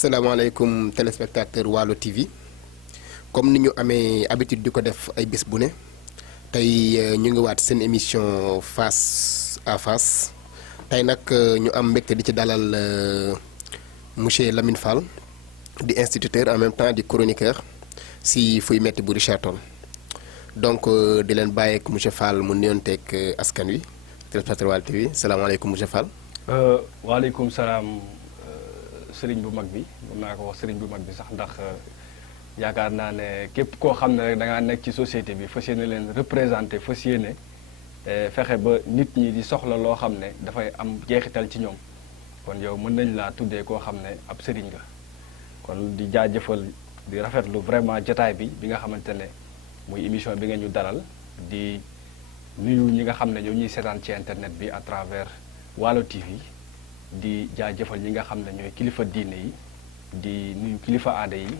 asalaamaaleykum téléspectateur Waalo TV comme ni ñu amee habitude di ko def ay bés bu ne tey ñu ngi waat seen émission face à face tey nag ñu am mbégte di ci dalal monsieur Lamine Fall di instituteur en même temps di chroniqueur si Fuy Metti bu Richard Toll donc di leen bàyyi ak monsieur Fall mu nuyonteeg askan wi téléspectateur Waalo TV salaamaaleykum monsieur Fall. waaleykum salaam. sëriñ bu mag bi mën naa ko wax sëriñ bu mag bi sax ndax yaakaar naa ne képp koo xam ne rek da ngaa nekk ci société bi fas yéene leen représenté fas yéene fexe ba nit ñi di soxla loo xam ne dafay am jeexital ci ñoom kon yow mën nañ laa tuddee koo xam ne ab sëriñ nga kon di jaajëfal di rafetlu vraiment jotaay bi nga xamante ne muy émission bi nga ñu dalal di nuyu ñi nga xam ne ñoo ñuy seetaan ci internet bi à travers Waalo TV di jaajëfal ñi nga xam ne ñooy kilifa diine yi di nuyu kilifa aada yi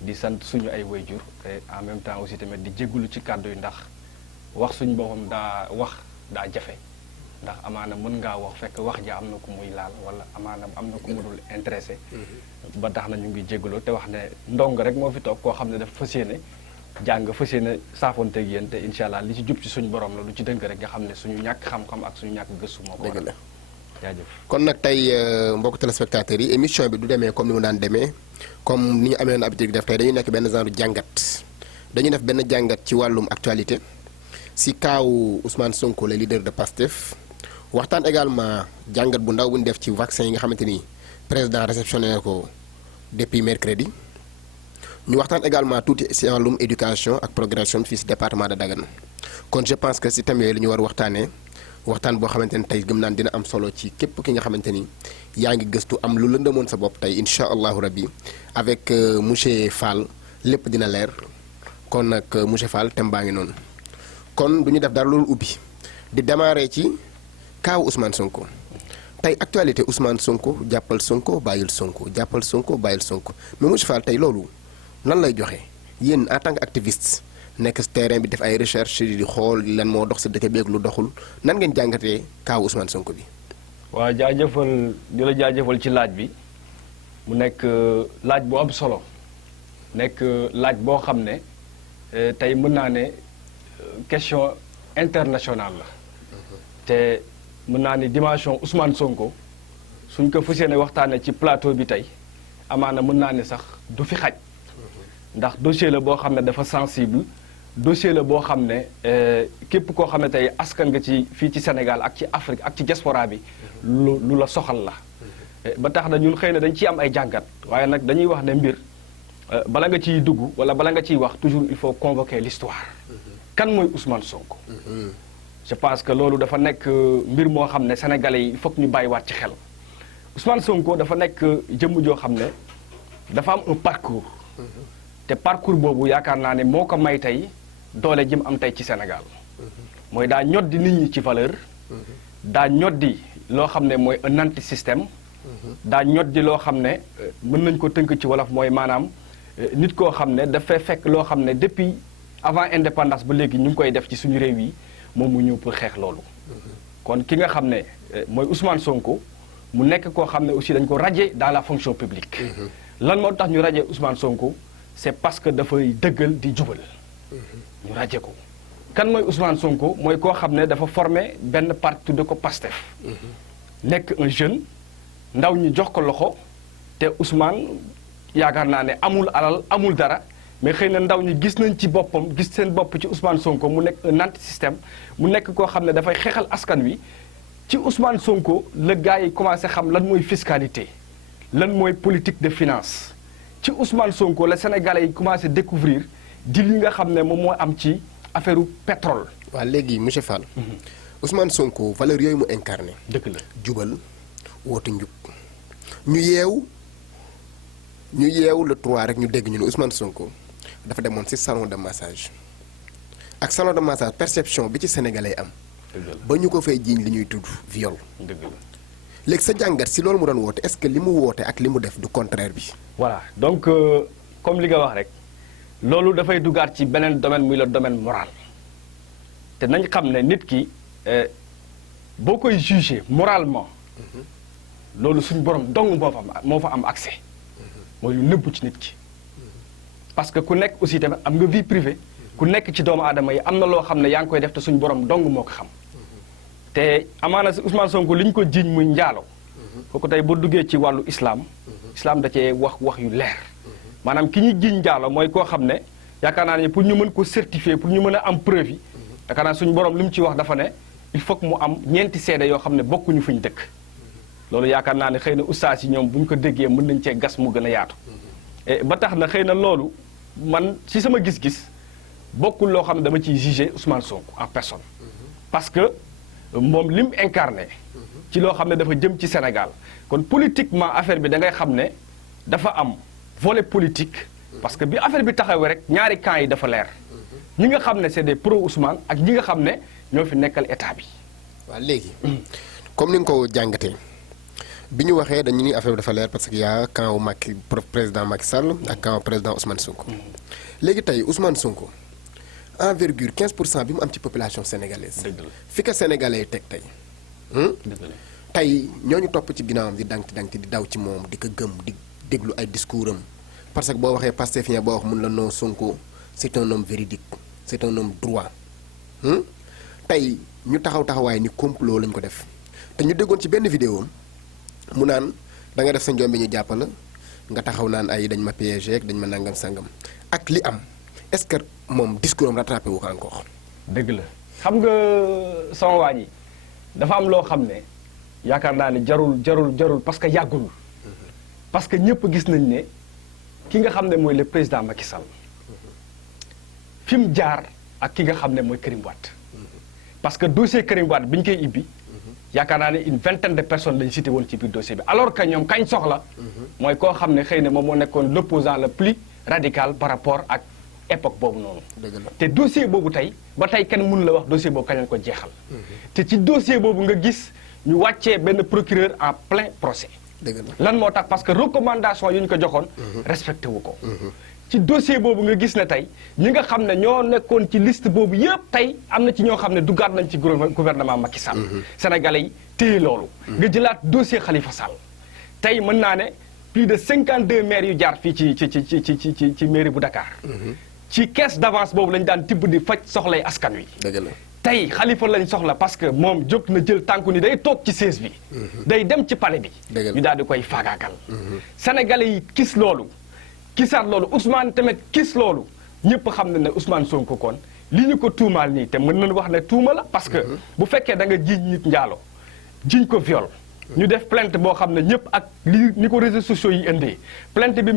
di sant suñu ay wayjur et en même temps aussi tamit di jéggulu ci kàddu yi ndax wax suñu boppam daa jafe ndax amaana mën ngaa wax fekk wax ja am na ku muy laal wala amaana am na ku mu dul intéressé ba tax na ñu ngi jéggulu te wax ne ndong rek moo fi toog koo xam ne dafa fas yéene jàng fas yéene saafonteeg yéen te incha allah li ci jub ci suñu borom la lu ci dënk rek nga xam ne suñu ñàkk xam-xam ak suñu ñàkk gëstu moo ko waral kon nag tey mbokk téléspectateurs yi émission bi du demee comme ni mu daan demee comme ni ñu amee woon habitude def tey dañu nekk benn genre jàngat dañu def benn jàngat ci wàllum actualité si kaawu Ousmane Sonko le leader de PASTEF waxtaan également jàngat bu ndaw bu ñu def ci vaccin yi nga xamante ni président réceptionné ko depuis mercredi ñu waxtaan également tuuti si wàllum éducation ak progression fii si département de Dagana kon je pense que si thème yooyu la ñu war waxtaanee. waxtaan boo xamante ni tey gëm naan dina am solo ci képp ki nga xamante ni yaa ngi gëstu am lu lëndëmoon sa bopp tey incha allahu rabbi avec monsieur Fall lépp dina leer kon nag monsieur Fall thème baa ngi noonu kon du ñu def dara loolu ubbi di démarrer ci kaawu Ousmane Sonko tey actualité Ousmane Sonko jàppal Sonko bàyyil Sonko jàppal Sonko bàyyil Sonko mais monsieur Fall tey loolu lan lay joxe yéen en tant que activiste. nekk si terrain bi def ay recherche di xool lan moo dox sa dëkk bi ak lu doxul nan ngeen jàngatee kaawu Ousmane Sonko bi. waaw jaajëfal di la jaajëfal ci laaj bi mu nekk laaj bu am solo nekk laaj boo xam ne tey mën naa ne question internationale la te mën naa ne dimension Ousmane Sonko suñ ko fas yéene waxtaanee ci plateau bi tey amaana mën naa ne sax du fi xaj ndax dossier la boo xam ne dafa sensible. dossier la boo xam ne képp koo xam ne tey askan nga ci fii ci Sénégal ak ci Afrique ak ci diaspora bi lu la soxal la ba tax na ñun xëy na dañ ciy am ay jàngat waaye nag dañuy wax ne mbir bala nga ciy dugg wala bala nga ciy wax toujours il faut convoquer l'histoire kan mooy Ousmane Sonko je pense que loolu dafa nekk mbir moo xam ne sénégalais yi il faut ñu bàyyiwaat ci xel Ousmane Sonko dafa nekk jëmm joo xam ne dafa am un parcours te parcours boobu yaakaar naa ne moo ko may tey doole jëm am tey ci Sénégal mooy daa ñoddi nit ñi ci valeur daa ñoddi loo xam ne mooy un anti système daa ñoddi loo xam ne mën nañ ko tënk ci wolof mooy maanaam nit koo xam ne dafay fekk loo xam ne depuis avant indépendance ba léegi ñu ngi koy def ci suñu réew yi moom mu ñëw pour xeex loolu kon ki nga xam ne mooy Ousmane Sonko mu nekk koo xam ne aussi dañ ko radier dans la fonction publique lan moo tax ñu radier Ousmane Sonko c'est parce que dafay dëggal di jubal ñu raje ko kan mooy Ousmane Sonko mooy koo xam ne dafa formé benn parti tudde ko PASTEF nekk un jeune ndaw ñi jox ko loxo te Ousmane yaakaar naa ne amul alal amul dara mais xëy na ndaw ñi gis nañ ci boppam gis seen bopp ci Ousmane Sonko mu nekk un anti-système mu nekk koo xam ne dafay xeexal askan wi ci Ousmane Sonko la gars yi commencé xam lan mooy fiscalité lan mooy politique de finance ci Ousmane Sonko la Sénégalais yi commencé découvrir di li nga xam ne moom moo am ci affaire pétrole. waaw léegi monsieur Fall. Ousmane Sonko valeur yooyu mu incarné. dëgg la jubal woote njub ñu yeew le 3 rek ñu dégg ñu ne Ousmane Sonko dafa demoon ci salon de massage ak salon de massage perception bi ci sénégalais am. ba ñu ko fay jiiñ li ñuy tudd viol. dëgg la léegi sa jàngat si loolu mu doon woote est-ce que li mu woote ak li mu def du contraire bi. voilà donc comme li nga wax rek loolu dafay dugaat ci beneen domaine muy le domaine moral te nañ xam ne nit ki boo koy juger moralement loolu suñu borom dong moo fa am accès mooy lu nëbbu ci nit ki. parce que ku nekk aussi tamit am nga vie privée ku nekk ci doomu aadama yi am na loo xam ne yaa ngi koy def te suñu borom dong moo ko xam. te amaana si Ousmane Sonko li ñu ko jiiñ muy njaalo. kooku tey boo duggee ci wàllu islam. islam da cee wax yu leer. maanaam ki ñu jiiñ njaalo mooy koo xam ne yaakaar naa ne pour ñu mën ko certifier pour ñu mën a am preuve yi. yaakaar naa suñu borom li mu ci wax dafa ne il faut que mu am ñeenti seede yoo xam ne bokkuñu fi ñu dëkk. loolu yaakaar naa ne xëy na ustaas yi ñoom bu ñu ko déggee mën nañu cee gas mu gën a yaatu. ba tax na xëy na loolu man ci sama gis-gis bokkul loo xam ne dama ciy juger Ousmane Sonko en personne. parce que moom li mu incarné. ci loo xam ne dafa jëm ci Sénégal kon politiquement affaire bi da ngay xam ne dafa am volet politique. parce que bi affaire bi taxawee rek ñaari camps yi dafa leer. ñi nga xam ne c'est des pro Ousmane ak ñi nga xam ne ñoo fi nekkal état bi. waaw léegi comme ni nga ko jàngatee bi ñu waxee dañu ni affaire bi dafa leer parce que y a camp wu Macky président Macky Sall ak camp président Ousmane Sonko. léegi tey Ousmane Sonko envergure 15% bi mu am ci population sénégalaise. dëgg la fi ka sénégalais yi teg tey. tey ñooñu topp ci ginnaawam di dangti di daw ci moom di ko gëm di déglu ay discours am parce que boo waxee Pastefien boo wax mun la non Sonko c'est un homme véridique c'est un homme droit tey ñu taxawaay ni complot lañ ko def te ñu déggoon ci benn vidéo mu naan da nga def sa njombe ñu jàppala nga taxaw naan ay dañ ma piégé dañ ma nangam sangam ak li am est-ce que moom discours am rattrapé wu ko encore. dëgg la xam nga sama waa ji dafa am loo xam ne yaakaar naa ne jarul parce que yàggul parce que ñëpp gis nañ ne ki nga xam ne mooy le président Macky Sall fi mu jaar ak ki nga xam ne mooy Karim Wade parce que dossier Karim Wade bi ñu koy ibbi yaakaar naa ne une vingtaine de personnes lañu cité woon ci biir dossier bi alors que ñoom kañ soxla mooy koo xam ne xëy na moom moo nekkoon l'opposant le plus radical par rapport ak époque boobu noonu. te dossier boobu tey ba tey kenn mënu la wax dossier boobu kañ lañ ko jeexal. te ci dossier boobu nga gis ñu wàccee benn procureur en plein procès. lan moo tax parce que recommandation yi ñu ko joxoon. respecté wu ko. ci dossier boobu nga gis ne tey ñi nga xam ne ñoo nekkoon ci liste boobu yëpp tey am na ci ñoo xam ne duggaat nañ ci gouvernement Macky Sall. Sénégalais yi téye loolu. nga jëlaat dossier Khalifa Sall. tey mën naa ne plus de 52 maires yu jaar fii ci mairie bu Dakar. ci caisse d'avance boobu lañu daan tibb di faj soxlay askan wi. tey Khalifa lañ soxla parce que moom jóg na jël tànku ni day toog ci siège bi. day dem ci palais bi. ñu daal di koy faagaagal. Sénégalais yi gis loolu. gisaat loolu Ousmane tamit gis loolu ñëpp xam na ne Ousmane Sonko kon li ñu ko tuumaal nii te mën nañu wax ne tuuma la parce que bu fekkee da nga jiiñ nit njaalo jiiñ ko viol. ñu def plainte boo xam ne ñëpp ak ni ko réseaux sociaux yi indee plainte bi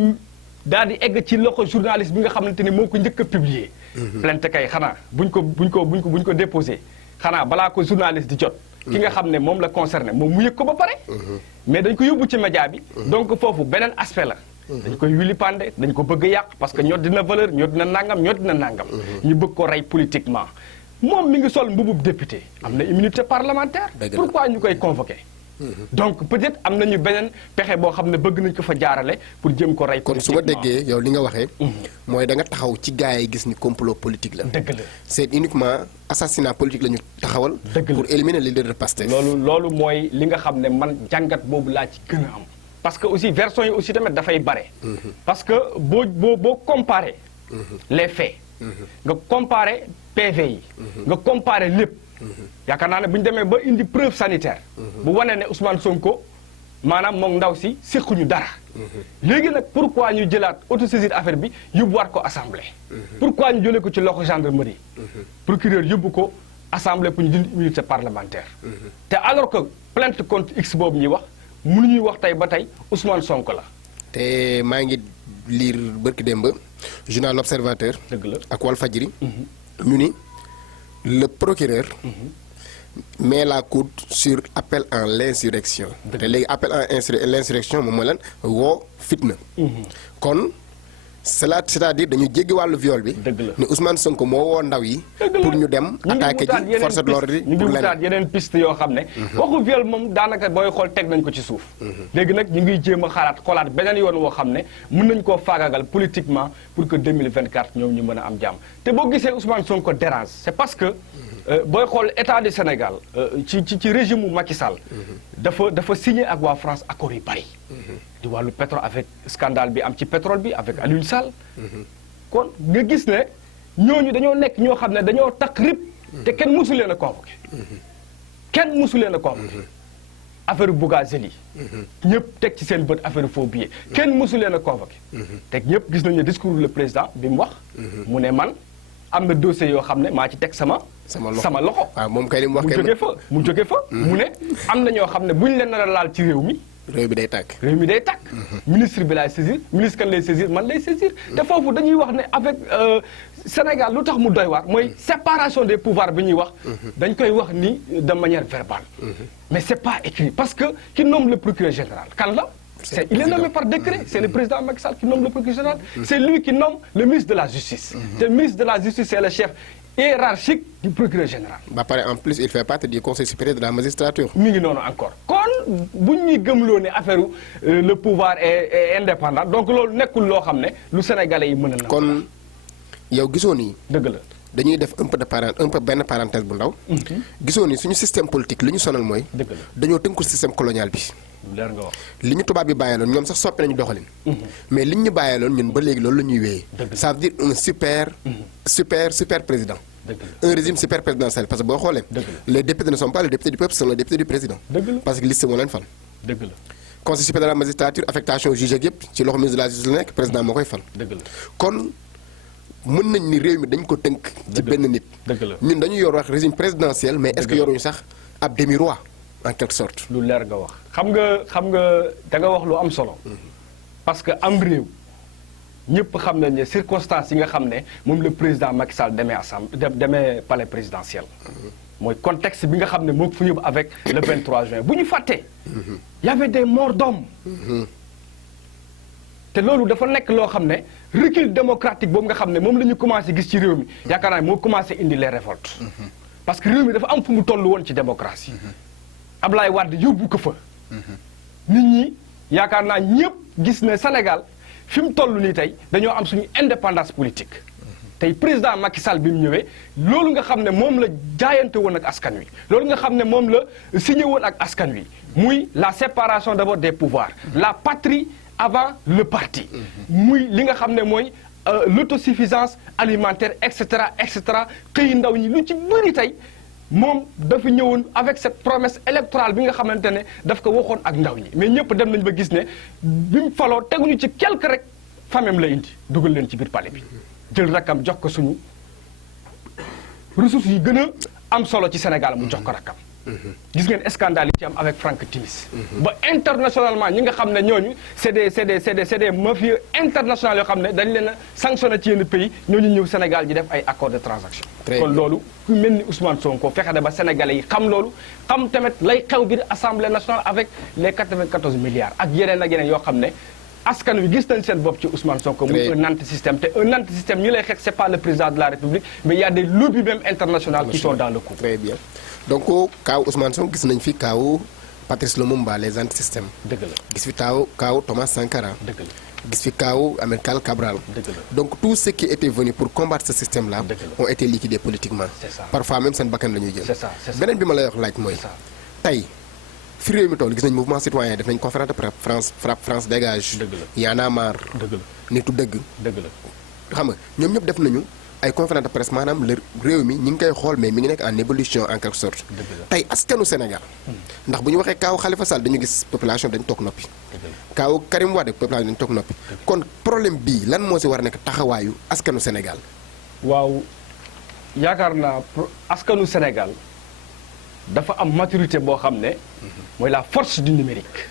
daal di egg ci loxo journaliste bi nga xamante ni moo ko njëkk a publier. plainte kay xanaa buñ ko déposé xanaa balaa ko journaliste di jot. ki nga xam ne moom la concerné moom mu yëg ko ba pare. mais dañ ko yóbbu ci média bi. donc foofu beneen aspect la. dañ koy wili pande dañ ko bëgg a yàq parce que ñoo dina valeur ñoo dina nangam ñoo dina nangam. ñu bëgg ko rey politiquement. moom mi ngi sol mbubub député am na immunité parlementaire. pourquoi ñu koy convoqué. donc peut-être am nañu beneen pexe boo xam ne bëgg nañ ko fa jaarale pour jëm ko rey. kon su ma déggee yow li nga waxee. mooy da nga taxaw ci gars yi gis ni complot politique la. dëgg la c'est uniquement assassinat politique la ñu taxawal. pour éliminer le leader de Pastef. loolu mooy li nga xam ne man jàngat boobu laa ci gën a am. parce que aussi version yi aussi tamit dafay bare. parce que boo comparer les faits. nga comparer PV yi. nga comparer lépp. yaakaar naa ne bu ñu demee ba indi preuve sanitaire. bu wane ne Ousmane Sonko maanaam moom ndaw si séquñu dara. léegi nag pourquoi ñu jëlaat autosaisir affaire bi yóbbuwaat ko assemblée. pourquoi ñu jëlee ko ci loxo gendarmerie. procureur yóbbu ko assemblée pour ñu dindi immunité parlementaire. te alors que plainte contre X boobu ñuy wax mënuñuy wax tey ba tey Ousmane Sonko la. te maa ngi lire bërki démb journal L'Observateur. dëgg la ak Walfadjri. ñu ni le procureur met la coude sur appel en l'insurrection. te léegi appel en l'insurrection moom mooy lan woo fitna. kon c'est-à-dire dañu jéggi wàllu viol bi. ni Ousmane Sonko moo woo ndaw yi. pour ñu dem attaquer ji force de l'ordre yi ñu ngi wutaat yeneen piste yoo xam ne. waxu viol moom daanaka booy xool teg nañ ko ci suuf. léegi nag ñu ngi jéem a xoolaat beneen yoon woo xam ne mën nañ koo faagagal politiquement pour que 2024 ñoom ñu mën a am jàmm te boo gisee Ousmane Sonko dérange c'est parce que booy xool état du Sénégal ci régime mu Macky Sall. dafa signé ak waa France accord yu bari. di wàllu pétrole avec scandale bi am ci pétrole bi avec Aliou Sall. kon nga gis ne ñooñu dañoo nekk ñoo xam ne dañoo takk rip te kenn mësu leen a convoqué. kenn mësu leen a convoqué. affaire Bougazelli ñëpp teg ci seen bët affaire faux billets kenn mësu leen a convoqué. te ñëpp gis nañu ne discours le président bi mu wax. mu ne man am na dossier yoo xam ne maa ci teg sama loxo. waaw moom kay li mu wax mu jóge fa mu ne am na ñoo xam ne bu ñu leen nar a laal ci réew mi. réew mi day tàkk. réew mi day tàkk. ministre bi laay saisir ministre kan lay saisir man lay saisir. te foofu dañuy wax ne avec Sénégal lu tax mu doy waar mooy séparation des pouvoirs bi ñuy wax. dañ koy wax ni de manière verbale. mais c'est pas écrit parce que qui nomme le procureur général kan la. Il est nommé par décret. C'est le président Macky Sall qui nomme le procureur général. C'est lui qui nomme le ministre de la Justice. Le ministre de la Justice, c'est le chef hiérarchique du procureur général. En plus, il fait partie du conseil supérieur de la magistrature. Mi ngi noonu encore kon bu ñuy gëmloo ne affaire le pouvoir est indépendant donc loolu nekkul loo xam ne lu sénégalais yi mën a. kon yow gisoo nii. dëgg la dañuy def un peu benn parenthèse bu ndaw. gisoo nii suñu système politique li ñu sonal mooy. dëgg la dañoo tënku système colonial bi. leer nga wax li ñu tubaab bi bàyyeeloon ñoom sax soppi nañu doxalin. mais li ñu bàyyeeloon ñun ba léegi loolu la ñuy wéyee. ça veut dire un super président. un régime super présidentiel parce que boo xoolee. les députés ne sont pas les députés du peuple ce sont les députés du président. parce que liste moo leen fal. dëgg la conseil supérieur de la magistrature affectation juge ak yëpp ci loxo ministre de la justice la nekk président moo koy fal. dëgg la kon mën nañ ni réew mi dañ ko tënk. ci benn nit. dëgg la ñun dañu yor wax régime présidentiel mais est-ce que yoruñu sax ab demi-roi en quelque sorte. lu leer nga wax xam nga da nga wax lu am solo. parce que am réew ñëpp xam nañ ne circonstances yi nga xam ne moom le président Macky Sall demee palais présidentiel. mooy contexte bi nga xam ne moo ko fa yóbbu avec le 23 juin bu ñu fàttee. y avait des morts d'hommes. te loolu dafa nekk loo xam ne recul démocratique boobu nga xam ne moom la ñu commencé gis ci réew mi yaakaar naa moo commencé indi les révoltes. parce que réew mi dafa am fu mu toll woon ci démocratie. Ablaye Wade yóbbu ko fa. nit ñi yaakaar naa ñëpp gis ne Sénégal fi mu toll nii tey dañoo am suñu indépendance politique. tey président Macky Sall bi mu ñëwee loolu nga xam ne moom la jaayante woon ak askan wi loolu nga xam ne moom la signé woon ak askan wi muy la séparation d'abord des pouvoirs la patrie avant le parti. muy li nga xam ne mooy l'autosuffisance alimentaire et cetera xëy ndaw ñi lu ci bëri tey. moom dafa ñëwoon avec cette promesse électorale bi nga xamante ne daf ko waxoon ak ndaw ñi mais ñëpp dem nañu ba gis ne bi mu faloo teguñu ci quelque rek famem la indi dugal leen ci biir palais bi jël rakkam jox ko suñu ressources yi gën a am solo ci Sénégal mu jox ko rakkam. gis ngeen scandale yi ci am avec Franck Timis. ba internationalement ñi nga xam ne ñooñu c'est des mafieux internationaux yoo xam ne dañ leen a sanctionné ci yenn pays ñooñu ñëw Sénégal ji def ay accords de transaction. kon loolu ku mel ni Ousmane Sonko fexe na ba sénégalais yi xam loolu xam tamit lay xew biir assemblée nationale avec les 94 milliards ak yeneen yoo xam ne askan wi gis nañ seen bopp ci Ousmane Sonko. muy un anti-système te un anti-système ñi lay xeex c'est pas le président de la République mais il y a des lobbies même internationaux qui sont dans le coup. Très bien. donc kaaw Ousmane Sonko gis nañ fi kaaw Patrice Lumumba les anti-systèmes. dëgg la gis fi kaaw Thomas Sankara. dëgg la gis fi kaaw Amilcar Cabral. dëgg la donc tous ceux qui étaient venus pour combattre ce système là. ont été liquidés politiquement. c'est ça parfois même seen bakkan la ñuy jël. c'est ça beneen bi ma lay wax laaj mooy. tey fi réew mi toll gis nañ mouvement citoyen def nañ conférence de France dégage. dëgg la Y en a marre. dëgg la nitu dëgg. dëgg la xam nga ñoom ñëpp def nañu. ay conférence de presse maanaam le réew mi ñi ngi koy xool mais mi ngi nekk en évolution en quelque sorte. tey askanu Sénégal. ndax bu ñu waxee kaaw Khalifa Sall dañu gis population dañu toog noppi. kaaw Karim Wade population dañu toog noppi. kon problème bii lan moo si war a nekk taxawaayu askanu Sénégal. waaw yaakaar naa askanu Sénégal dafa am maturité boo xam ne. mooy la force du numérique.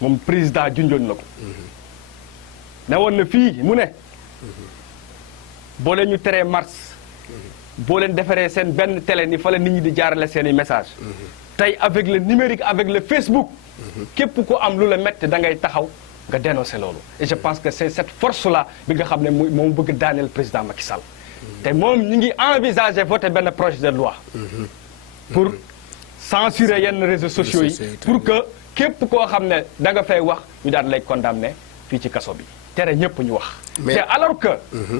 moom président junjoon na ko. ne woon na fii mu ne. boo leen ñu teree mars boo leen defaree seen benn télé ni fa la nit ñi di jaarale seen i message tey avec le numérique avec le Facebook képp ko am lu la metti da ngay taxaw nga dénoncer loolu et je pense que c'est cette force là bi nga xam ne moom bëgg daaneel président Macky Sall te moom ñi ngi envisager voter benn projet de loi pour censurer yenn réseaux sociaux yi pour que képp koo xam ne da nga fay wax ñu daan lay condamner fii ci kaso bi tere ñëpp ñu wax te alors que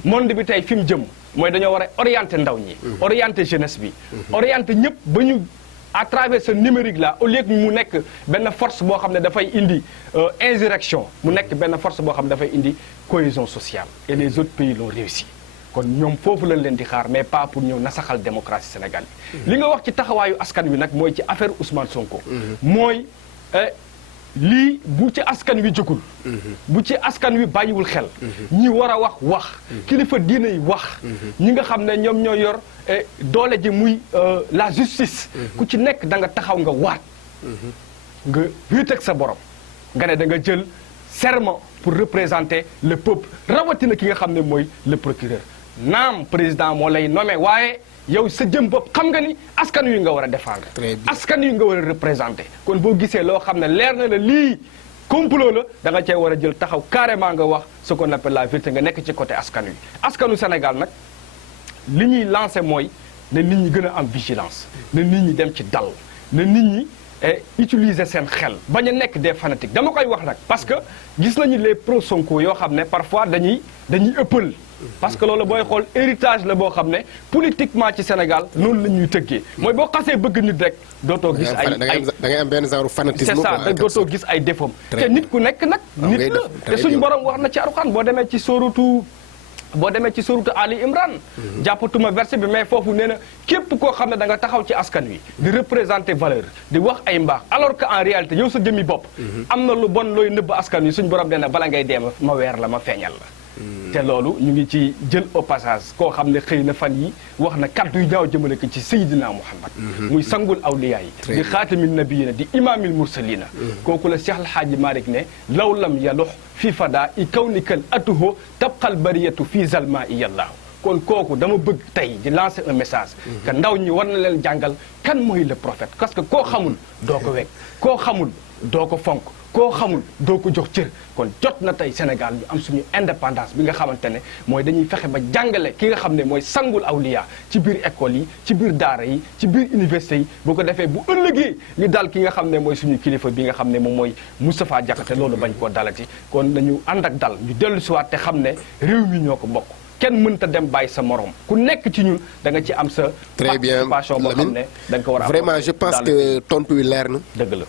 monde bi tey fi mu jëm mooy dañoo war a orienter ndaw ñi orienter jeunesse bi orienter ñëpp ba ñu à travers ce numérique là au lieu que mu nekk benn force boo xam ne dafay indi insurrection mu nekk benn force boo xam ne dafay indi cohésion sociale et les autres pays l'ont réussi kon ñoom foofu lañ leen di xaar mais pas pour ñëw nasaxal démocratie Sénégal bi li nga wax ci taxawaayu askan wi nag mooy ci affaire Ousmane Sonko mooy lii bu ci askan wi jógul bu ci askan wi bàyyiwul xel ñi war a wax kilifa diine yi wax ñi nga xam ne ñoom ñoo yor doole ji muy la justice ku ci nekk da nga taxaw nga waat nga wéet ak sa borom nga ne da nga jël serment pour représenter le peuple rawatina ki nga xam ne mooy le procureur naam président moo lay nommé waaye yow sa jëm bopp xam nga ni askan wi nga war a défendre askan wi nga war a représenter kon boo gisee loo xam ne leer na la lii complot la da nga cee war a jël taxaw carrément nga wax ce qu'on appelle la vérité nga nekk ci côté askan wi askanu Sénégal nag li ñuy lancé mooy ne nit ñi gën a am vigilance ne nit ñi dem ci dal ne nit ñi utiliser seen xel bañ a nekk des fanatiques dama koy wax nag parce que gis nañu les pro Sonko yoo xam ne parfois dañuy ëppal parce que loolu booy xool héritage la boo xam ne politiquement ci Sénégal noonu la ñuy tëggee mooy boo xasee bëgg nit rek dootoo gis ay da ngay am benn genre fanatisme c'est ça dootoo gis ay défauts te nit ku nekk nag nit la te suñu borom wax na ci Alxuraan boo demee ci sorutu Ali Imran jàppatuma verset bi mais foofu nee na képp koo xam ne da nga taxaw ci askan wi di représenter valeur di wax ay mbaax alors que en réalité yow sa jëmmi bopp am na lu bon looy nëbb askan wi suñu borom nee na bala ngay dee ma weer la ma feeñal la te loolu ñu ngi ci jël au passage koo xam ne xëy na fan yi wax na kaddu yu ñaaw jëmale ko ci Seydina Muhammad muy sangul awliya yi di xaatamin nabiyina di imaamil mursalina kooku la Cheikh El Hadji Malick ne law lam yalux fi fada i kawnikal atuho tabqal bariyatu fi zalma i yallaahu kon kooku dama bëgg tey di lancer un message que ndaw ñi war na leen jàngal kan mooy le prophète parce que koo xamul doo ko wekk koo xamul doo ko fonk koo xamul doo ko jox cër kon jot na tey Sénégal ñu am suñu indépendance bi nga xamante ne mooy dañuy fexe ba jàngale ki nga xam ne mooy sangul awliya ci biir école yi ci biir daara yi ci biir université yi bu ko defee bu ëllëgee ñu dal ki nga xam ne mooy suñu kilifa bi nga xam ne moom mooy Moustapha Diakhaté loolu bañ koo dalati kon nañu ànd ak dal ñu dellu siwaat te xam ne réew mi ñoo ko bokk kenn mënta dem bàyyi sa morom ku nekk ci ñun da nga ci am sa participation boo xam ne da nga ko war a vraiment je pense que tontu wi leer na dëgg la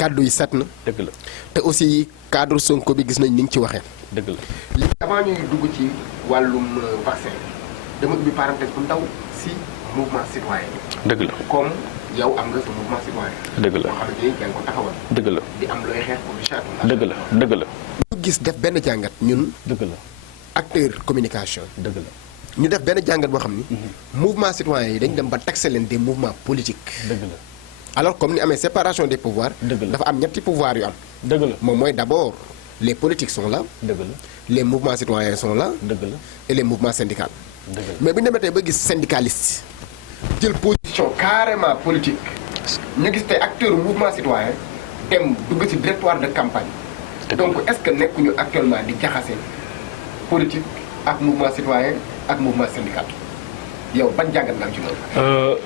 kàddu yi set na. dëgg la te aussi cadre Sonko bi gis nañ ni nga ci waxee. dëgg la léegi avant ñuy dugg ci wàllum vaccin dama ubbi parenthèse bu ndaw si mouvement citoyen. dëgg la comme yow am nga sa mouvement citoyen. dëgg la boo xamante ni yaa ngi ko taxawal. dëgg la di am looy xeex pour château. dëgg la dëgg la. ñu gis def benn jàngat ñun. dëgg la acteur communication. dëgg la ñu def benn jàngat boo xam ni. mouvement citoyen yi dañ dem ba taxé leen des mouvements politiques. dëgg la. alors comme ni amee séparation des pouvoirs. dafa am ñetti pouvoirs yu am. dëgg la moom mooy d'abord les politiques sont là. dëgg la les mouvements citoyens sont là. dëgg la et les mouvements syndicaux. dëgg la mais bu ñu demee tey ba gis syndicaliste jël position carrément politique ñu gis tey acteur mouvement citoyen dem dugg ci directoire de campagne. donc est-ce que nekkuñu actuellement di jaxase politique ak mouvement citoyen ak mouvement syndical yow ban jàngat nga am ci loolu.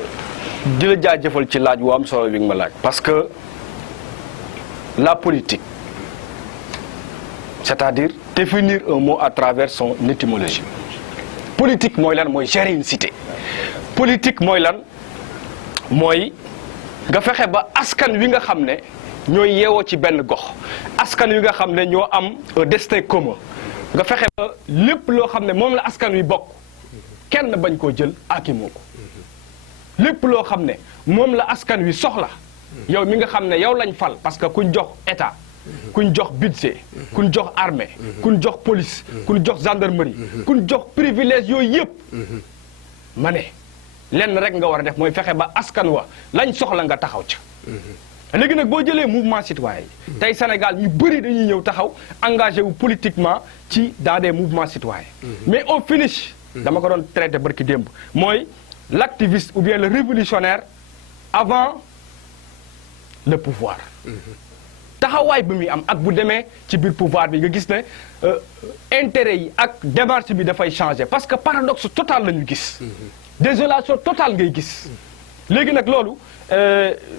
di la jaajëfal ci laaj wu am solo bi nga ma laaj. parce que la politique c'est-à-dire définir un mot à travers son étymologie politique mooy lan mooy gérer une cité. politique mooy lan mooy nga fexe ba askan wi nga xam ne ñooy yeewoo ci benn gox askan wi nga xam ne ñoo am un destin commun nga fexe ba lépp loo xam ne moom la askan wi bokk kenn bañ koo jël aakimoo ko. lépp loo xam ne moom la askan wi soxla yow mi nga xam ne yow lañ fal parce que kuñ jox état kuñ jox budget kuñ jox armée kuñ jox police kuñ jox gendarmerie kuñ jox privilège yooyu yëpp ma ne lenn rek nga war a def mooy fexe ba askan wa lañ soxla nga taxaw ca léegi nag boo jëlee mouvement citoyen yi tey Sénégal ñu bëri dañuy ñëw taxaw engagé wu politiquement ci dans des mouvements citoyens mais au finish dama ko doon traité barki démb mooy l'activiste ou bien le révolutionnaire avant le pouvoir taxawaay bi muy am ak bu demee ci biir pouvoir bi nga gis ne intérêt yi ak démarche bi dafay changer parce que paradoxe total la ñu gis désolation totale ngay gis léegi nag loolu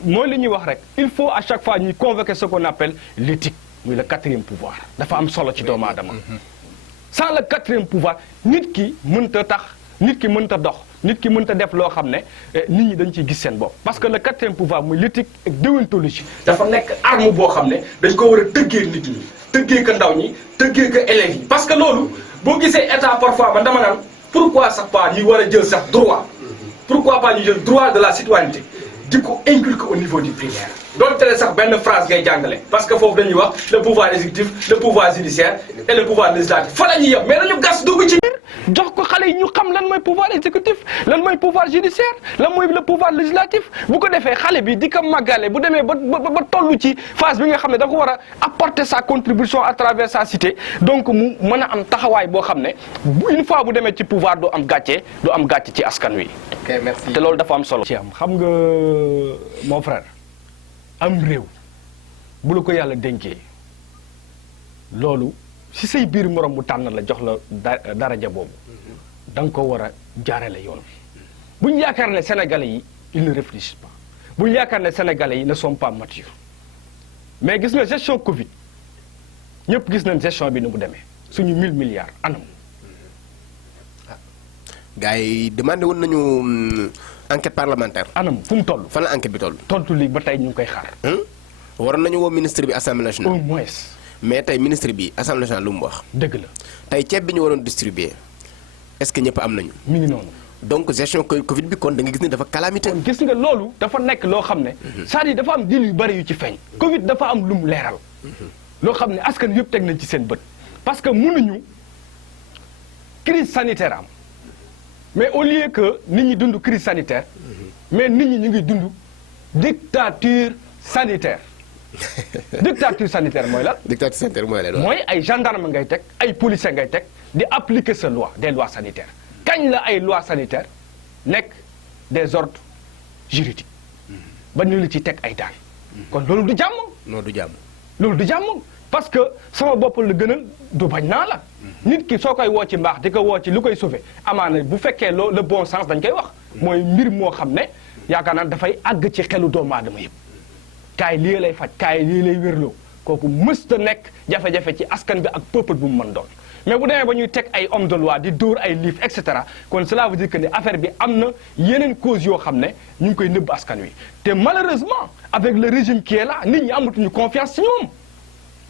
mooy li ñuy wax rek il faut à chaque fois ñuy convoquer ce qu'on appelle l'éthique muy le quatrième pouvoir dafa am solo ci doomu aadama sans le quatrième pouvoir nit ki mënta tax nit ki mënta dox nit ki mënta def loo xam ne nit ñi dañ ciy gis seen bopp. parce que le quatrième pouvoir muy l'éthique ak déontologie dafa nekk arme boo xam ne dañ ko war a tëggee nit ñi tëggee ko ndaw ñi tëggee ko élèves yi. parce que loolu boo gisee état parfois man dama naan pourquoi sax pas ñuy war a jël sax droit pourquoi pas ñu jël droit de la citoyenneté di ko inculquer au niveau du primaire. doon tere sax benn phrase ngay jàngale parce que foofu dañuy wax le pouvoir exécutif le pouvoir judiciaire et le pouvoir législatif fa la ñuy yem mais dañu gas dugg ci biir jox ko xale yi ñu xam lan mooy pouvoir exécutif lan mooy pouvoir judiciaire lan mooy le pouvoir législatif bu ko defee xale bi di ko màggale bu demee ba toll ci phase bi nga xam ne da ko war a apporter sa contribution à travers sa cité donc mu mën a am taxawaay boo xam ne une fois bu demee ci pouvoir du am gàcce ci askan wi. ok merci te loolu dafa am solo. ci am xam nga mon frère. am réew bu la ko yàlla dénkee loolu si say biir morom mu tànn la jox la daraja boobu da nga ko war a jaarale yoon bu ñu yaakaar ne sénégalais yi ils ne réfléchissent pas bu ñu yaakaar ne sénégalais yi ne sont pas matures mais gis nga gestion Covid ñëpp gis nañ gestion bi ni mu demee suñu 1000 milliards anam. gars yi demandé woon nañu enquête parlementaire. anam fu mu toll. fan la enquête bi toll. tontu lii ba tey ñu ngi koy xaar. waroon nañu woo ministre bi assemblée nationale. au moins. mais tey ministre bi assemblée nationale lu mu wax. dëgg la. tey ceeb bi ñu waroon distribuer est-ce que ñëpp am nañu. mi ngi noonu. donc gestion Covid bi kon da nga gis ne dafa calamité. kon gis nga loolu dafa nekk loo xam ne. c'est-à-dire dafa am dil yu bari yu ci feeñ. Covid dafa am lu mu leeral. loo xam ne askan yëpp teg nañ ci seen bët. parce que mënuñu crise sanitaire am mais au lieu que nit ñi dund crise sanitaire mais nit ñi ñu ngi dund dictature sanitaire. dictature sanitaire mooy lan. dictature sanitaire mooy lan. mooy ay gendarme ngay teg ay policier ngay teg di appliquer sa loi des lois sanitaires kañ la ay lois sanitaires nekk des ordres juridiques ba ñu la ci teg ay daan. kon loolu du jàmm. non du jàmm. loolu du jàmm parce que sama bopp la gënal du bañ naa la. nit ki soo koy woo ci mbaax di ko woo ci lu koy sauver amaana bu fekkee loo le bon sens dañ koy wax. mooy mbir moo xam ne yaakaar naa dafay àgg ci xelu doomu aadama yëpp. kaay lii lay faj kaay lii lay wérloo kooku mësta nekk jafe-jafe ci askan bi ak peuple bu mu mën doon mais bu demee ba ñuy teg ay homme de loi di dóor ay livre et cetera kon cela veut dire que ne affaire bi am na yeneen cause yoo xam ne ñu ngi koy nëbb askan wi te malheureusement avec le régime qui est là nit ñi amatuñu confiance ci ñoom.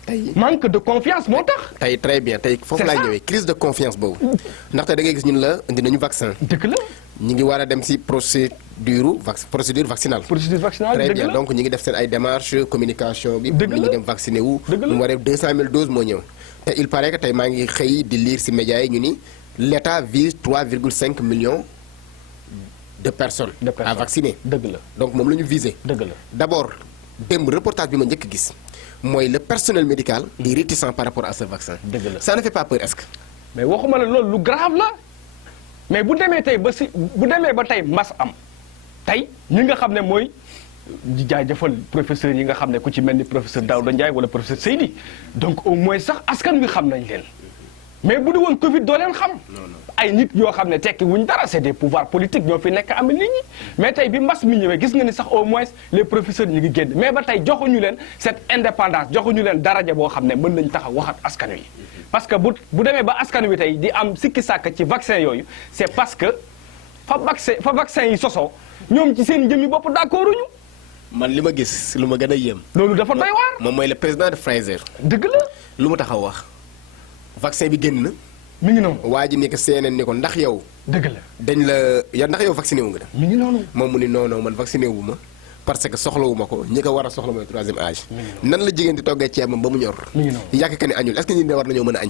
tey manque de confiance moo tax. tey très bien tey foofu laay ñëwee crise de confiance boobu ndaxte da ngay gis ñun la indi nañu vaccin. dëgg la. ñi ngi war a dem si procédure vaccinale. procédure vaccinale très dëgg bien la donc ñi ngi def seen ay démarches communication bi. dëgg la pour nit ñi dem vacciner wu. dëgg la mu war a 200 000 doses moo ñëw. te il paraît que tey maa ngi xëy di lire si médias yi ñu ni l'État vise 3,5 millions de personnes. à vacciner. dëgg la donc moom la ñu visé. dëgg la. d'abord démb reportage bi ma njëkk gis mooy le personnel médical est réticent par rapport à ce vaccin. dëgg la ça ne fait pas peur est-ce que. mais waxuma la loolu lu grave la mais bu demee tey ba si bu demee ba tey mbas am tey ñi nga xam ne mooy di jaajëfal professeur yi nga xam ne ku ci mel ni professeur Daouda Ndiaye wala professeur Seydi donc au moins sax askan wi xam nañ leen mais bu di woon Covid doo leen xam. ay nit yoo xam ne tekki wuñ dara c'est des pouvoirs politiques ñoo fi nekk am nit ñi mais tey bi mbas mi ñëwee gis nga ni sax au moins les professeurs ñu ngi génn mais ba tey joxuñu leen cette indépendance joxuñu leen daraja boo xam ne mën nañ taxaw waxat askan wi. parce que bu demee ba askan wi tey di am sikki sàkk ci vaccin yooyu c'est parce que fa vaccin yi sosoo ñoom ci seen jëmmi bopp d'accorduñu. man li ma gis lu ma gën a yéem. loolu dafa doy waar. moom mooy le président de Pfizer. dëgg la. lu mu taxaw wax vaccin bi génn na. mi ngi noonu. waa ji ni ko CNN ni ko ndax yow. dëgg la. dañ la yow ndax yow vacciné wu nga de. mi ngi noonu. moom mu ni non non man vacciné wu ma parce que soxlawu ma ko ñi ko war a soxla mooy troisième âge. nan la jigéen di toggee ceebam ba mu ñor. mi ngi noonu. yàq ka ni añul est-ce que ñun de war nañoo mën a añ.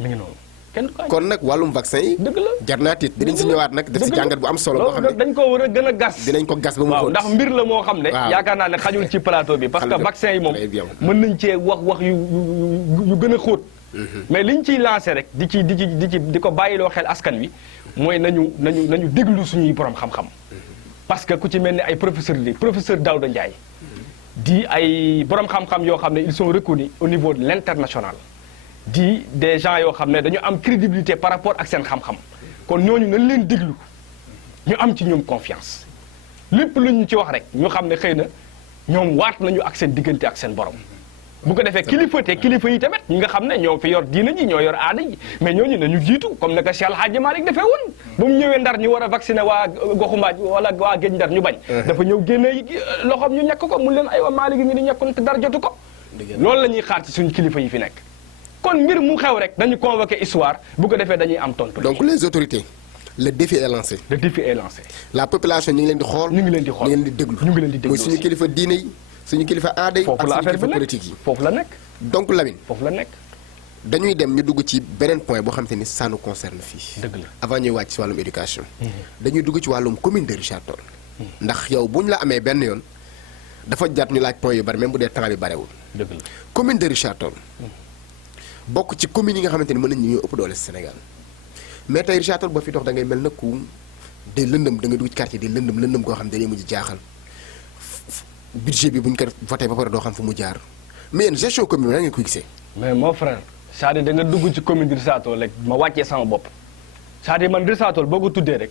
mi ngi noonu. kenn ko kon nag wàllum vaccin yi. dëgg la jar naa tiit dinañ si ñëwaat nag def si jàngat bu am solo. boo xam ne dañ ko war a gën a gas. dinañ ko gas ba mu waaw ndax mbir la moo xam ne. yaakaar naa ne xajul ci plateau bi. parce que vaccin yi moom mën nañ cee wax yu gën a xóot. mais liñ ciy lancé rek di ko bàyyiloo xel askan wi mooy nañu déglu suñuy borom xam-xam. parce que ku ci mel ni ay professeur Daouda Ndiaye. di ay borom xam-xam yoo xam ne ils sont reconnus au niveau de l'international. di des gens yoo xam ne dañu am crédibilité par rapport ak seen xam-xam kon ñooñu nañ leen déglu ñu am ci ñoom confiance lépp lu ñu ci wax rek ñu xam ne xëy na ñoom waat nañu ak seen diggante ak seen borom. bu ko defee kilifa yi tamit ñi nga xam ne ñoo fi yor diina ji ñoo yor aada ji mais ñooñu nañu jiitu comme naka Cheikh El Hadji Malick defee woon ba mu ñëwee Ndar ñu war a vacciner waa goxu Mbaaj wala waa Géej Ndar ñu bañ dafa ñëw génne loxoom ñu ñekk ko mu leen ay wa Malick ñu di ñekkoon te dara jotu ko loolu la ñuy xaar ci suñu kilifa yi fi nekk kon mbir mu xew rek dañu convoqué histoire bu ko defee dañuy am tontu. donc les autorités le défi est lancé. le défi est lancé. la population ñu ngi leen di xool. ñu ngi leen di xool ñu ngi leen di déglu. ñu ngi leen di déglu muy suñu kilifa diine yi suñu kilifa aada yi. foofu la ak suñu affaire kilifa bi politique yi. foofu la nekk. donc Lamine. foofu la nekk. dañuy dem ñu dugg ci beneen point boo xam te ni ça nous concerne fii. dëgg la avant ñuy wàcc ci wàllum éducation. dañuy dugg ci wàllum commune de Richard Toll. ndax yow bu ñu la amee benn yoon dafa jàpp ñu laaj point yu bari même bu dee temps bi barewul. dëgg la commune de Richard Toll. bokk ci commune yi nga xamante ni mën nañu ñoo ëpp doole Sénégal mais tey Richard Toll boo fi dox da ngay mel na ku day lëndëm da ngay dugg ci quartier day lëndëm koo xam ne dañuy mujj jaaxal budget bi bu ñu ko voté ba pare doo xam fu mu jaar mais yéen gestion commune bi nan ngeen koy gisee. mais mon frère c'est-à-dire da nga dugg ci commune Richard Toll rek ma wàccee sama bopp c'est-à-dire man Richard Toll boo ko tuddee rek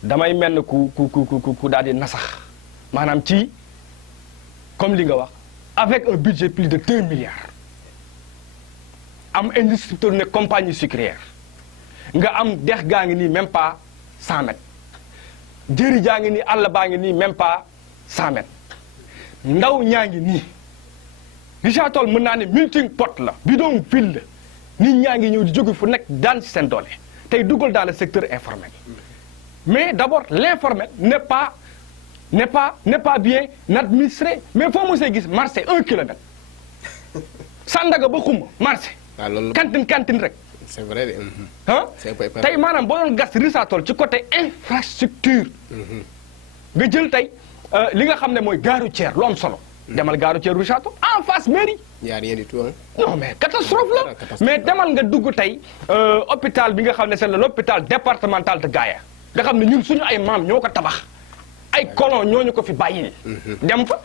damay mel ne ku daal di nasax maanaam ci comme li nga wax avec un budget plus de 2 milliards am industrie tournée compagnie sucrière nga am dex gaa ngi nii même pas 100 mètres jëri jaa ngi nii àll baa ngi nii même pas 100 mètres ndaw ñaa ngi nii Richard Toll mën naa ne melting pot la bidonville la nit ñaa ngi ñëw di jóge fu nekk daan ci seen doole tey dugal dans le secteur informel mais d'abord l'informel n'est pas bien administré mais foo mosee gis marché 1 kilomètre Sandaga ba xuma marché. waaw loolu cantine rek. c'est vrai de. ah c'est un peu tey maanaam boo doon gas Richard Toll ci côté infrastructure. nga jël tey li nga xam ne mooy gare routière lu am solo. demal gare routière Richard Toll en face mairie. y a rien du tout hein. non mais catastrophe la mais demal nga dugg tey hôpital bi nga xam ne c'est l'hôpital départemental de Gaïa nga xam ne ñun suñu ay maam ñoo ko tabax ay colon ñooñu ko fi bàyyil dem fa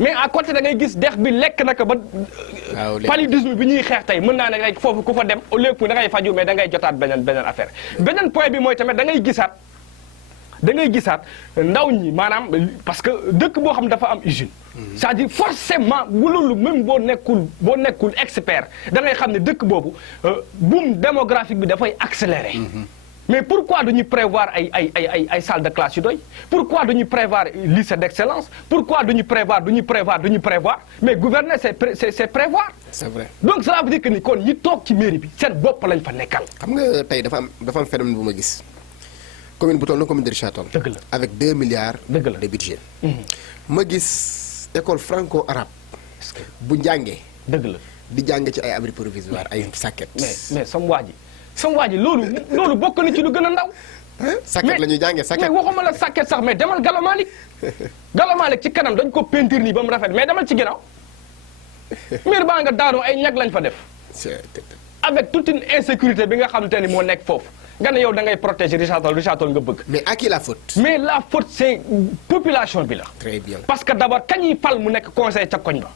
mais à côté da ngay gis dex bi lekk naka ba paludisme bi ñuy xeex tey mën naa ne rek foofu ku fa dem au lieu que da ngay faju mais da ngay jotaat beneen affaire beneen point bi mooy tamit da ngay gisaat ndaw ñi maanaam parce que dëkk boo xam dafa am usine c'est-à-dire forcément loolu même boo nekkul expert da ngay xam ne dëkk boobu boom démographique bi dafay accélérer mais pourquoi duñu prévoir ay salle de classe yu doy pourquoi duñu prévoir lycée d'excellence pourquoi duñu prévoir mais gouverner c'est prévoir. c'est vrai donc cela veut dire que ni kon ñi toog ci mairie bi seen bopp lañ fa nekkal. xam nga tey dafa am phénomène bu ma gis commune bu toll na commune de Richard Toll. dëgg la avec 2 milliards. dëgg la de budget. ma gis école franco-arabe. bu njàngee. dëgg la di jàng ci ay abri provisoire ay sàkket. mais sama waa ji loolu bokk na ci lu gën a ndaw. sàkket la ñuy jàngee sàkket mais waxuma la sàkket sax mais demal Galo Malick ci kanam dañ ko peinture nii ba mu rafet mais demal ci ginnaaw miir baa nga daanu ay ñag lañ fa def. avec toute une insécurité bi nga xamante ni moo nekk foofu nga ne yow da ngay protéger Richard Toll nga bëgg. mais à qui la faute. mais la faute c'est population bi la. très bien parce que d'abord kañuy fal mu nekk conseil ca koñ ba.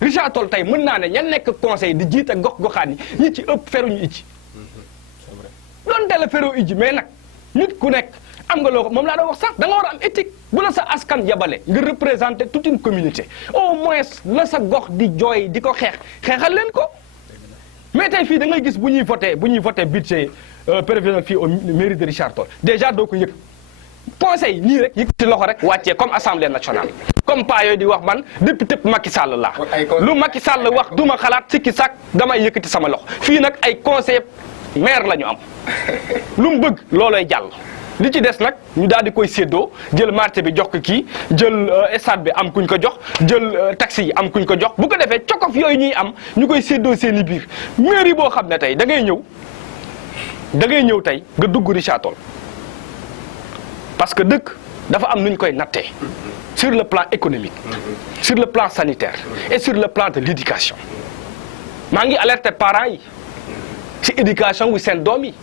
Richard Toll tey mën naa ne ña nekk conseil di jiite gox-goxaan yi ñi ci ëpp feruñu ijji. doon teel a feroo ijji mais nag nit ku nekk am nga loo ko moom laa doon wax sax da nga war a am éthique bu la sa askan yabale nga représenter toute une communauté au moins la sa gox di jooy di ko xeexal leen ko. mais tey fii da ngay gis bu ñuy voté budget prévisionnel fii au mairie de Richard Toll déjà doo ko yëg conseil nii rek yëkkati loxo rek wàccee comme assemblée nationale. comme pa yooyu di wax man député Macky Sall laa lu Macky Sall wax duma xalaat sikki sàkk damay yëkkati sama loxo fii nag ay conseil maire la ñu am lu mu bëgg loolooy jàll. li ci des nag ñu daal di koy séddoo jël marché bi jox ko kii jël stade bi am kuñ ko jox jël taxi yi am kuñ ko jox bu ko defee cokof yooyu ñuy am ñu koy séddoo seen i biir mairie boo xam ne tey da ngay ñëw tey nga dugg Richard Toll parce que dëkk dafa am nu ñu koy nattee sur le plan économique sur le plan sanitaire et sur le plan de l'éducation maa ngi alerter parents yi ci éducation wu seen doom yi.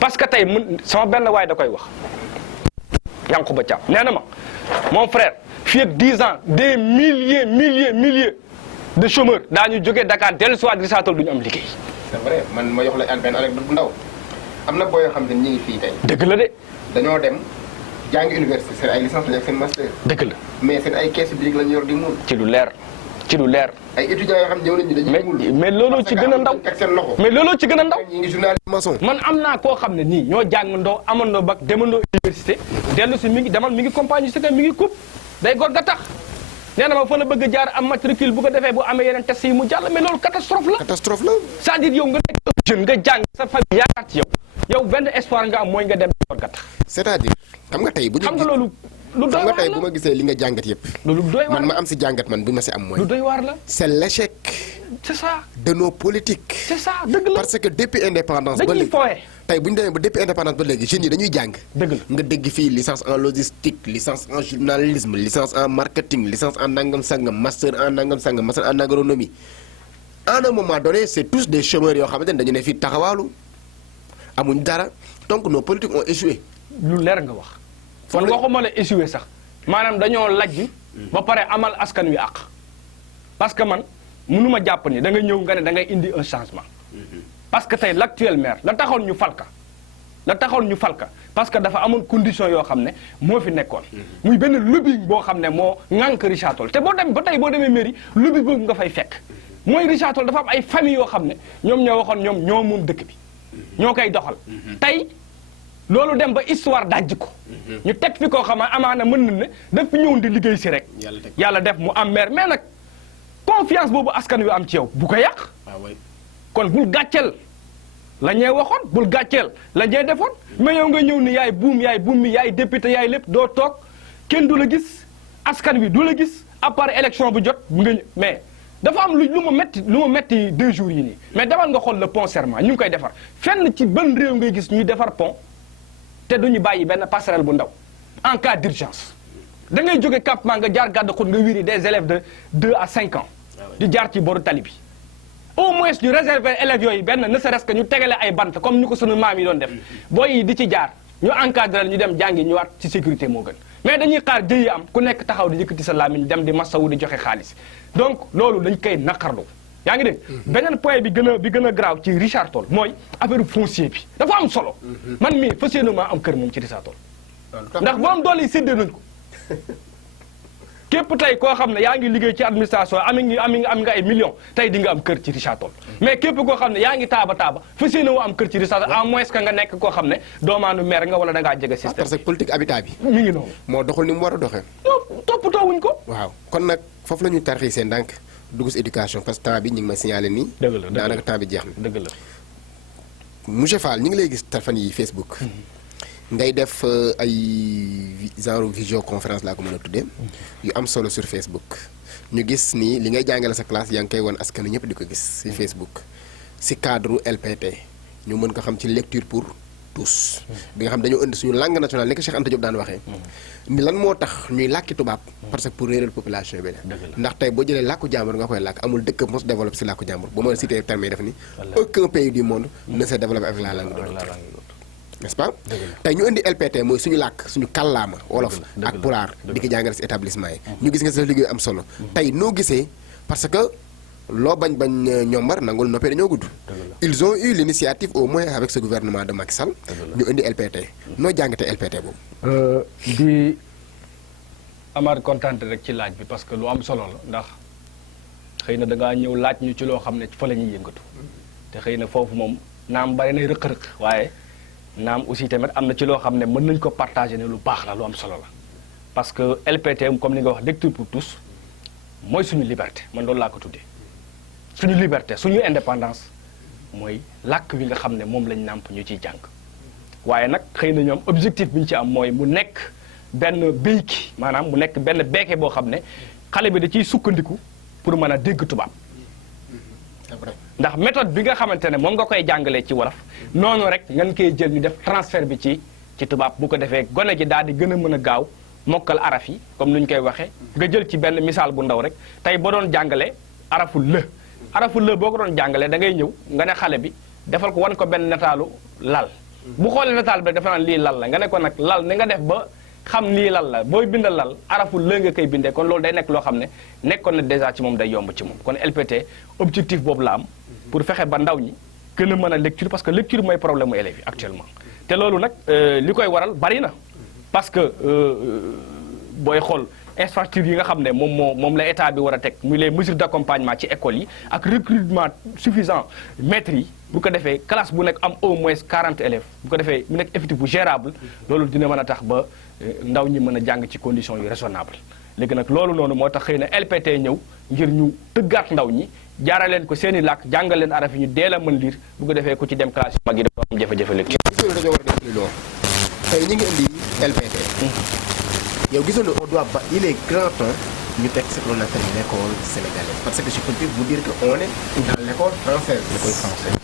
parce que tey sama benn waay da koy wax Yankuba Thiam nee na ma mon frère fii ak 10 ans des milliers de chômeurs daañu jógee Dakar dellu si waat Richard Toll du ñu am liggéey. c'est vrai man ma jox la benn anecdote bu ndaw am na boo yoo xam ne ñu ngi fii tey. dëgg la de. dañoo dem jàng université seen ay licence lañ ak seen master. dëgg la mais seen ay caisse publique lañ yor di muul. ci lu leer ci lu leer. ay étudiants yoo xam ñëw nañu dañuy muul. mais looloo ci gën a ndaw teg seen loxo. mais looloo ci gën a ndaw. ñi ngi journaliste maçon. man am naa koo xam ne nii ñoo jàngandoo amandoo bac demandoo université dellu si mi ngi compagnie si mi ngi coupe day gor ga tax nee na ma fa la bëgg a jaar am matricule bu ko defee bu amee yeneen test yi mu jàll mais loolu catastrophe la. catastrophe la. c'est-à-dire yow nga nekk jeune nga jàng sa famille yaakaar ci yow benn espoir nga am mooy nga dem gor ga tax. c'est-à-dire xam nga tey bu ñu. xam nga loolu lu doy xam nga waar tey la bu ma gisee li nga jàngat yëpp. loolu doy waar man ma la am si jàngat man bu ma si am mooy. lu doy waar la. c'est l'échec c'est ça de nos politiques. c'est ça dëgg la parce que depuis indépendance ba dañuy léegi fooye tey bu ñu demee ba depuis indépendance ba léegi jeunes yi dañuy jàng. dëgg la nga dégg fii licence en logistique licence en journalisme licence en marketing licence en nangam sangam master en nangam sangam master en agronomie. à un moment donné c'est tous des chômeurs yoo xamante ne dañu ne fii taxawaalu amuñ dara donc nos politiques ont échoué. lu leer nga wax. man waxuma la échoué sax maanaam dañoo lajj ba pare amal askan wi àq. parce que man mënuma jàpp ni da nga ñëw nga ne da ngay indi un changement. parce que tey l'actuel maire la taxoon ñu falka parce que dafa amoon condition yoo xam ne moo fi nekkoon. muy benn lobbying boo xam ne moo ŋànk Richard Toll te boo dem ba tey boo demee mairie lobby boobu nga fay fekk. mooy Richard Toll dafa am ay famille yoo xam ne ñoom ñoo waxoon ñoo moom dëkk bi. ñoo koy doxal. tey loolu dem ba histoire dajji ko. ñu teg fi koo xam ne amaana mën na ne daf fi ñëwoon di liggéey si rek. yàlla def mu am maire mais nag confiance boobu askan wi am ci yow bu ko yàq. kon bul gàcceel la ñee waxoon bul gàcceel la ñee defoon mais yow nga ñëw ni yaay buum mi yaay député yaay lépp doo toog kenn du la gis askan wi du la gis à part élection bu jot mu nga mais dafa am lu ma metti 2 jours yi nii mais demal nga xool le pont Serment ñu ngi koy defar fenn ci ban réew ngay gis ñuy defar pont te duñu bàyyi benn passerelle bu ndaw en cas d'urgence da ngay jóge campement nga jaar gàdd xut nga wiri des élèves de 2 à 5 ans di jaar ci boru tali bi au moins ñu réserver élèves yooyu benn ne serait-ce que ñu tegale ay bant comme ñu ko sunu maam yi doon def booy yi di ci jaar ñu encadré ñu dem jàngi ñëwaat ci sécurité moo gën mais dañuy xaar jëyi am ku nekk taxaw di yëkkati sa làmmiñ dem di masawu di joxe xaalis donc loolu dañ koy naqarlu yaa ngi dégg beneen point bi gën a grave ci Richard Toll mooy affaire foncier bi dafa am solo man mii fas yéene maa am kër moom ci Richard Toll ndax borom doole yi séddee nañ ko képp tey koo xam ne yaa ngi liggéey ci administration am nga ay millions tey di nga am kër ci Richard Toll mais képp koo xam ne yaa ngi taaba fas yéene woo am kër ci Richard Toll à moins que nga nekk koo xam ne doomaanu maire nga wala da ngaa jege système parce que politique habitat bi mi ngi noonu moo doxul ni mu war a doxee toppatoo wuñ ko waaw kon nag foofu la ñuy tarxii seen ndànk dugg si éducation parce que temps bi ñu ngi may signalé nii daanaka temps bi jeex na dëgg la monsieur Fall ñu ngi lay gis fan yi Facebook ngay def ay genre visioconférence laa ko mën a tuddee yu am solo sur Facebook ñu gis ni li ngay jàngale sa classe yaa ngi koy won askan wi ñëpp di ko gis ci Facebook ci cadre LPT ñu mën ko xam ci lecture pour tous bi nga xam dañoo indi suñu langue nationale ni ko Cheikh Anta Diop daan waxee ni lan moo tax ñuy làkki tubaab parce que pour réeral population bi la ndax tey boo jëlee làkku jàmbur nga koy làkk amul dëkk mos développé ci làkku jàmbur bu ma cité terme yi def ni aucun pays du monde ne s'est développé avec la langue de l'autre n'est-ce pas tey ñu indi LPT mooy suñu làkk suñu kàllaama wolof ak pulaar di ko jàngale ci établissement yi ñu gis nga sa liggéey am solo tey noo gisee parce que loo bañ ñoombar nangul noppee dañoo gudd ils ont eu l'initiative au moins avec ce gouvernement de Macky Sall ñu indi LPT noo jàngatee LPT boobu di amaat kontaan rek ci laaj bi parce que lu am solo la ndax xëy na dangaa ñëw laaj ñu ci loo xam ne fa la ñuy yëngatu te xëy na foofu moom naam bari nay rëq-rëq waaye naam aussi tamit am na ci loo xam ne mën nañ ko partager ne lu baax la lu am solo la parce que LPT comme ni nga wax lecture pour tous mooy suñu liberté man loolu laa ko tuddee suñu liberté suñu indépendance mooy làkk wi nga xam ne moom lañ nàmp ñu ciy jàng waaye nag xëy na ñoom objectif bi ñu ci am mooy mu nekk benn béyki maanaam mu nekk benn beeke boo xam ne xale bi da ciy sukkandiku pour mën a dégg tubaab ndax méthode bi nga xamante ne moom nga koy jàngalee ci wolof noonu rek ngeen koy jël ñu def transfert bi ci tubaab bu ko defee gone ji daal di gën a mën a gaaw mokkal araf yi comme ni ñu koy waxee nga jël ci benn misaal bu ndaw rek tey boo doon jàngalee arafu lë boo ko doon jàngalee da ngay ñëw nga ne xale bi defal ko wan ko benn nataalu lal bu xoolee nataal bi dafa naan lii lal la nga ne ko nag lal ni nga def ba xam lii lal la booy bindal lal arafu lë nga koy bindee kon loolu day nekk loo xam ne nekkoon na déjà ci moom day yomb ci moom kon LPT objectif boobu la am pour fexe ba ndaw ñi gën a mën a lecture parce que lecture mooy problème mu élèves yi actuellement te loolu nag li koy waral bari na parce que booy xool infrastructure yi nga xam ne moom la état bi war a teg muy les mesures d'accompagnement ci école yi ak recrutement suffisant maîtres yi bu ko defee classe bu nekk am au moins 40 élèves bu ko defee mu nekk effectif bu gérable loolu dina mën a tax ba ndaw ñi mën a jàng ci conditions yu raisonnable léegi nag loolu noonu moo tax xëy na LPT ñëw ngir ñu tëggaat ndaw ñi jaaraleen ko seen i làkk jàngal leen araf yi ñu deel a mën lire bu ko defee ku ci dem classe yi mag yi dafa am jafe-jafe lecture. dañoo war a def loolu tey ñu ngi indi LPT. yow gisoon na on doit ba il est grand temps ñu teg ce qu'on appelle l'école sénégalaise parce que je peux vous dire que on est dans l'école française. l'école française.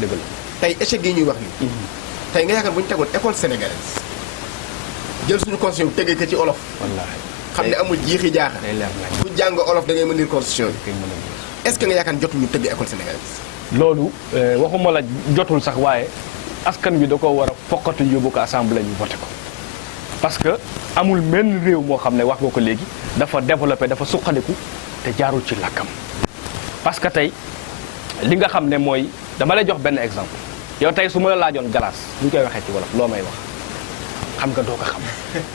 dëgg la. tey échec yi ñuy wax ni tey nga yaakaar bu ñu tegoon école sénégalaise jël suñu constitution bi tegee ko ci olof. wallaahi xam ne amul jiixi jaaxa. day leer nañ. ku jàng olof da ngay mën lire constitution bi. koy mën a lire. est-ce que nga yaakaar jotuñu tëgg école sénégalaise. loolu waxuma la jotul sax waaye askan wi da ko war a fokkatu yóbbu ko assemblée ñu voté ko parce que amul menn réew moo xam ne wax nga ko léegi dafa développé dafa suqaliku te jaarul ci làkkam parce que tey li nga xam ne mooy dama lay jox benn exemple yow tey su ma la laajoon glace ñu koy waxee ci wolof loo may wax xam nga doo ko xam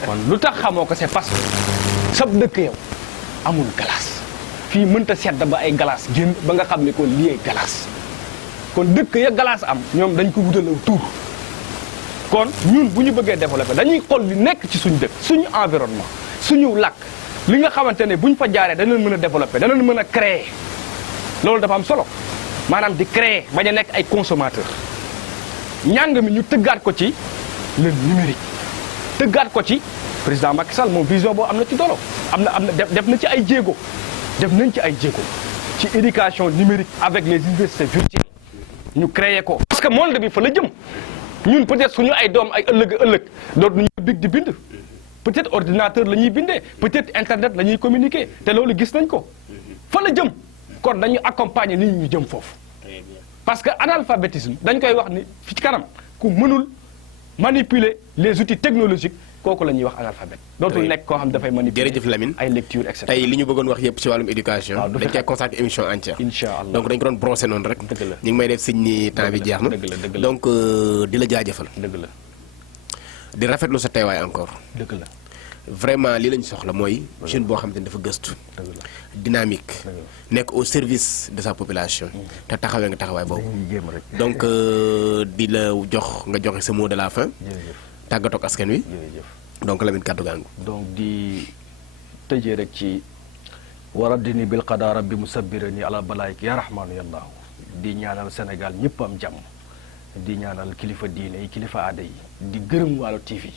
kon lu tax xamoo ko c'est parce que sab dëkk yow amul glace fii mënta sedd ba ay glace génn ba nga xam ne kon lii ay glace kon dëkk ya glace am ñoom dañ ko wutal tur kon ñun bu ñu bëggee développer dañuy xool li nekk ci suñu dëkk suñu environnement suñu làkk li nga xamante ne bu ñu fa jaaree danañ mën a développer danañ mën a créer loolu dafa am solo maanaam di créer bañ a nekk ay consommateur njàng mi ñu tëggaat ko ci le numérique tëggaat ko ci président Macky Sall moom vision boo am na ci dolo am na def na ci ay jéego def nañ ci ay jéego ci éducation numérique avec les universités virtuelles ñu créer ko parce que monde bi fa la jëm ñun peut-être suñu ay doom ay ëllëg dootu ñu big di bind peut-être ordinateur la ñuy bindee peut-être internet la ñuy communiquer te loolu gis nañ ko fa la jëm kon dañu accompagner nit ñi ñu jëm foofu parce que analphabétisme dañ koy wax ni fi ci kanam ku mënul manipuler les outils technologiques kooku la ñuy wax analphabète dootul nekk koo xam dafay manipuler jërëjëf Lamine ay lecture et cetera tey li ñu bëggoon wax yëpp ci wàllum éducation dañ koy consacrer émission entière incha allah donc dañ ko doon brosser noonu rek dëgg la ñu ngi may def signe ni temps bi jeex na dëgg la donc di la jaajëfal dëgg la di rafetlu sa teewaay encore dëgg la vraiment li lañ soxla mooy jeune boo xam te ne dafa gëstu dëgg la dynamique nekk au service de sa population te taxawee nga taxawaay boobu donc di la jox nga joxe sa mot de la fin tàggatoog askan wi donc Lamine kàddu gaangu donc di tëjee rek ci waradini bil qada rabbi musabbirani ala balaayik ya rahmaanu yallaahu di ñaanal Sénégal ñëpp am jàmm di ñaanal kilifa diine yi kilifa aada yi di gërëm Waalo TV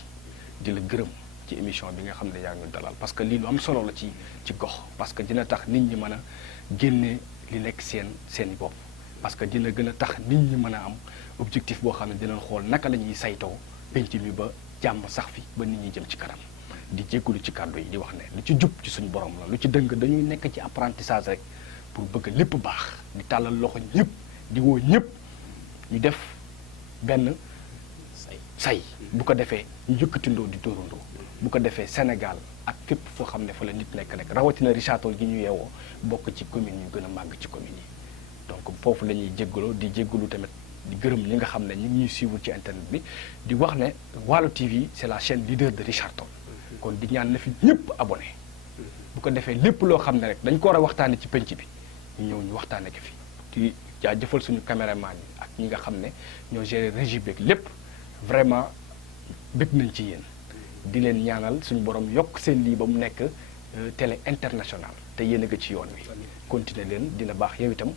di la gërëm ci émission bi nga xam ne yaa ngi dalal parce que lii lu am solo la ci gox parce que dina tax nit ñi mën a génne li nekk seen bopp parce que dina gën a tax nit ñi mën a am objectif boo xam ne dinañ xool naka la ñuy saytoo penc mi ba jàmm sax fi ba nit ñi jëm ci kanam di jégalu ci kàddu yi di wax ne lu ci jub ci suñu borom la lu ci dëng dañuy nekk ci apprentissage rek pour bëgg lépp baax di tàllal loxo ñëpp di woo ñëpp ñu def benn say bu ko defee ñu yëkkatindoo di dóorandoo bu ko defee Sénégal ak fépp foo xam ne fa la nit nekk rek rawatina Richard Toll gi ñu yeewoo bokk ci commune yu gën a màgg ci commune yi donc foofu la ñuy jéggaloo di jéggalu tamit di gërëm ñi nga xam ne ñu ngi ñuy suivre ci internet bi di wax ne Waalo TV c'est la chaîne leader de Richard Toll kon di ñaan na fi ñëpp abonné bu ko defee lépp loo xam ne rek dañ ko war a waxtaane ci penc bi ñu ñëw ñu waxtaane ko fi di jaajëfal suñu caméraman yi ak ñi nga xam ne ñoo gérer régie beeg lépp vraiment bëgg nañ ci yéen di leen ñaanal suñu borom yokk seen lii ba mu nekk télé international te yéen a nga ci yoon wi continuer leen dina baax yow itam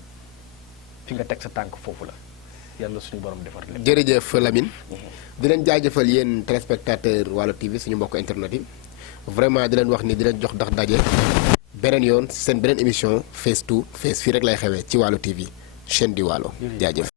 fi nga teg sa tànk foofu la yàlla suñu borom defar lépp. jërëjëf Lamine di leen jaajëfal yéen téléspectateur Waalo TV suñu mbokk internet yi vraiment di leen wax ni di leen jox daje beneen yoon seen beneen émission face to face fii rek lay xewee ci Waalo TV chaîne du Waalo jaajëf.